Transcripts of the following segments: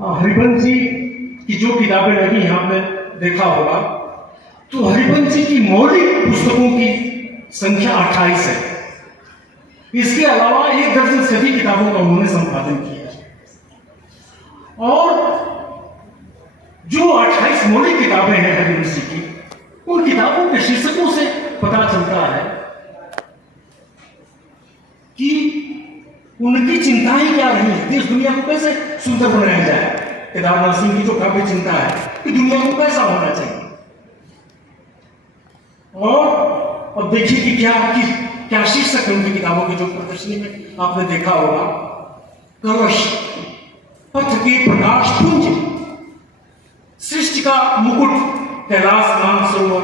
हरिवंश जी की जो किताबें लगी हैं आपने देखा होगा, तो हरिवंश जी की मौलिक पुस्तकों की संख्या 28 है। इसके अलावा 1 दर्जन सभी किताबों का उन्होंने संपादन किया और जो 28 मौलिक किताबें हैं हरिवंश जी की, उन किताबों के शीर्षकों से पता चलता है कि उनकी चिंताएं क्या रही है, देश दुनिया को कैसे सुंदर बनाया जाए। केदारनाथ सिंह की जो काव्य चिंता है कि दुनिया को कैसा होना चाहिए, और देखिए कि क्या शीर्षक है उनकी किताबों की जो प्रदर्शनी में आपने देखा होगा। कलश, पथ के प्रकाश पुंज, सृष्टि का मुकुट, कैलाश मानसरोवर,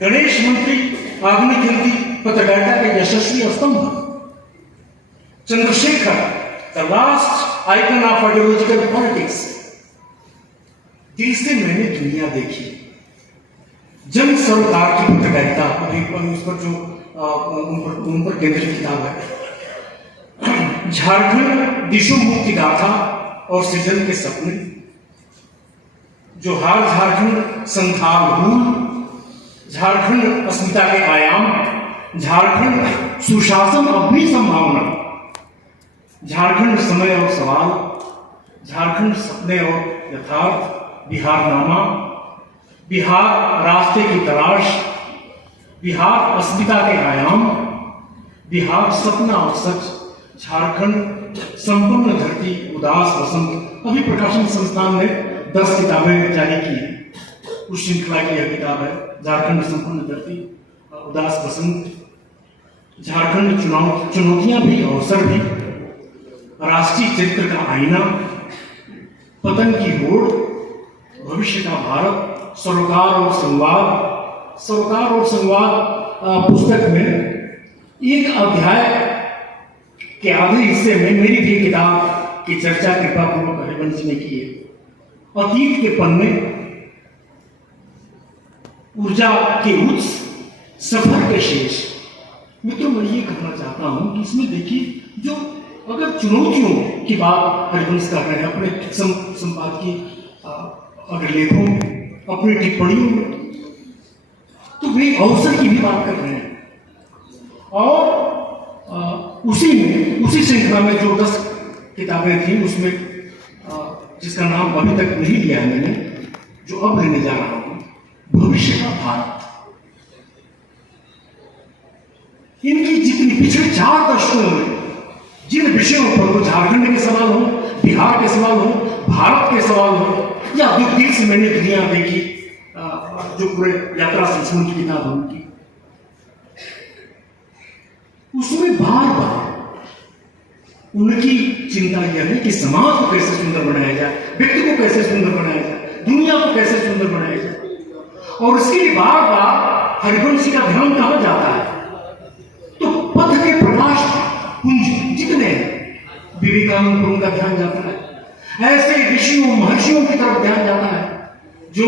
गणेश मंत्री, अग्निखिल्दी, पत्रकारिता के यशस्वी स्तंभ, Chandrashekhar, the last icon of ideological politics, दिल से मैंने दुनिया देखी, जन सरोकार की पत्रकारिता, अभी उस पर जो उन पर केंद्रित किताब है, झारखंड दिशो मुक्ति गाथा और सृजन के सपने, जोहार झारखंड संथाल भूल, झारखंड अस्मिता के आयाम, झारखंड सुशासन अपनी संभावना, झारखंड समय और सवाल, झारखंड सपने और यथार्थ, बिहारनामा, बिहार रास्ते की तलाश, बिहार अस्मिता के आयाम, बिहार सपना और सच, झारखंड संपूर्ण धरती, उदास वसंत। अभी प्रकाशन संस्थान ने 10 किताबें जारी की, उस श्रृंखला की यह किताब है, झारखंड संपूर्ण धरती, उदास वसंत, झारखंड चुनौतियां भी अवसर भी, राष्ट्रीय चरित्र का आईना, पतन की होड़, भविष्य का भारत, सरोकार और संवाद। सरोकार और संवाद पुस्तक में एक अध्याय के आधे हिस्से में मेरी भी किताब की चर्चा कृपा पूर्वक हरिवंश जी ने की है। अतीत के पन्ने, ऊर्जा के उत्स, सफर के शेष। मित्रों, मैं ये कहना चाहता हूं कि इसमें देखिए, जो अगर चुनौतियों की बात हरिवंश कर रहे हैं अपने संपादकीय अगर लेखों में, अपनी टिप्पणियों में, तो वे अवसर की भी बात कर रहे हैं। और उसी श्रृंखला में जो 10 किताबें थी, उसमें जिसका नाम अभी तक नहीं लिया है मैंने, जो अब लेने जा रहा हूं, भविष्य का भारत। इनकी जितनी पिछले 4 दशकों में जिन विषयों पर, वो झारखंड के सवाल हो, बिहार के सवाल हो, भारत के सवाल हो, या दिल से मैंने दुनिया देखी, जो पूरे यात्रा संस्मरण की किताब है उनकी, उसमें बार बार उनकी चिंता यह है कि समाज को कैसे सुंदर बनाया जाए, व्यक्ति को कैसे सुंदर बनाया जाए, दुनिया को कैसे सुंदर बनाया जाए। और इसके लिए बार बार हरिवंश जी का ध्यान कहां जाता है, तो पथ के प्रकाश पुंज जितने विवेकानंद पर उनका ध्यान जाता है, ऐसे ऋषियों महर्षियों की तरफ ध्यान जाता है, जो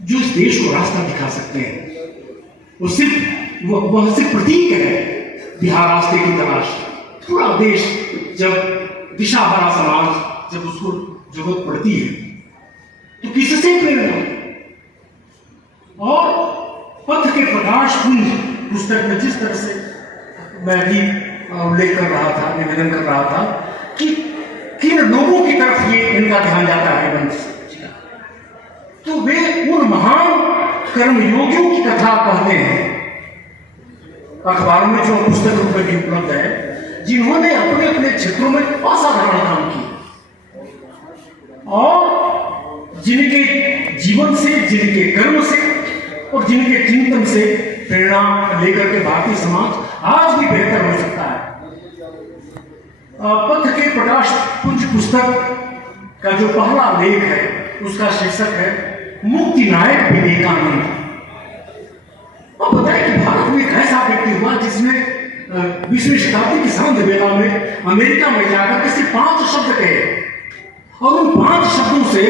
जो इस देश को रास्ता दिखा सकते हैं। वो सिर्फ प्रतीक है, बिहार रास्ते की तलाश। पूरा देश जब दिशाहरा समाज जब उसको जरूरत पड़ती है, तो किससे प्रेरणा। और पथ के प्रकाश पुंज पुस्तक में जिस तरह से मैं भी उल्लेख कर रहा था, निवेदन कर रहा था कि किन लोगों की तरफ ये इनका ध्यान जाता है हरिवंश जी का, तो वे उन महान कर्मयोगियों की कथा कहते हैं, अखबारों में जो पुस्तक रूप में भी उपलब्ध है, जिन्होंने अपने अपने क्षेत्रों में असाधारण काम किए और जिनके जीवन से, जिनके कर्म से और जिनके चिंतन से प्रेरणा लेकर के भारतीय समाज आज भी बेहतर हो सकता है। पथ के प्रकाश पुंज पुस्तक का जो पहला लेख है, उसका शीर्षक है मुक्ति नायक विवेकानंद। अब बताएं कि भारत में एक ऐसा व्यक्ति हुआ जिसने 20वीं शताब्दी की सांध्य वेला में अमेरिका में जाकर के सिर्फ 5 शब्द कहे, और उन 5 शब्दों से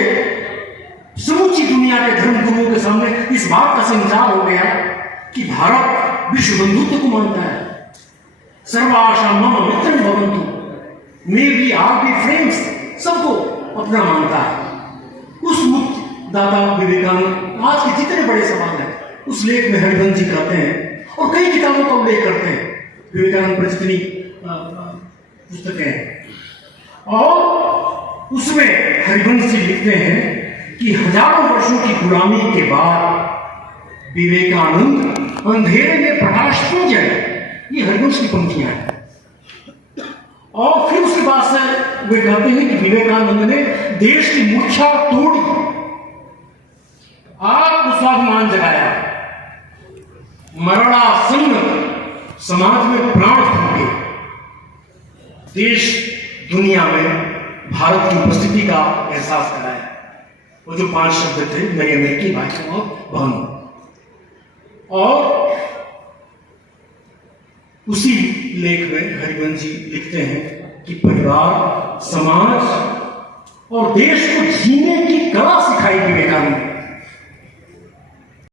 समूची दुनिया के धर्म गुरुओं के सामने इस बात का संचार हो गया कि भारत विश्व बंधुत्व को मानता है, सर्वाशा मम मित्रं भवन्तु, may we are be friends, सबको अपना मानता है। उस मुक्त दाता विवेकानंद आज के जितने बड़े सवाल हैं उस लेख में हरिवंश जी कहते हैं, और कई किताबों का उल्लेख करते हैं, विवेकानंद पर जितनी पुस्तकें हैं, और उसमें हरिवंश जी लिखते हैं कि हजारों वर्षों की गुलामी के बाद विवेकानंद अंधेरे में प्रकाश क्यों जाए। ये हरिवंश की पंक्तियां हैं। और फिर उसके बाद से वे कहते हैं कि विवेकानंद ने देश की मूर्छा तोड़ी, आत्म स्वाभिमान जगाया, मरणासन्न समाज में प्राण फूके, देश दुनिया में भारत की उपस्थिति का एहसास कराया। वो जो 5 शब्द थे, मेरे अमेरिकी भाइयों और बहनों, और उसी लेख में हरिवंश जी लिखते हैं कि परिवार, समाज और देश को जीने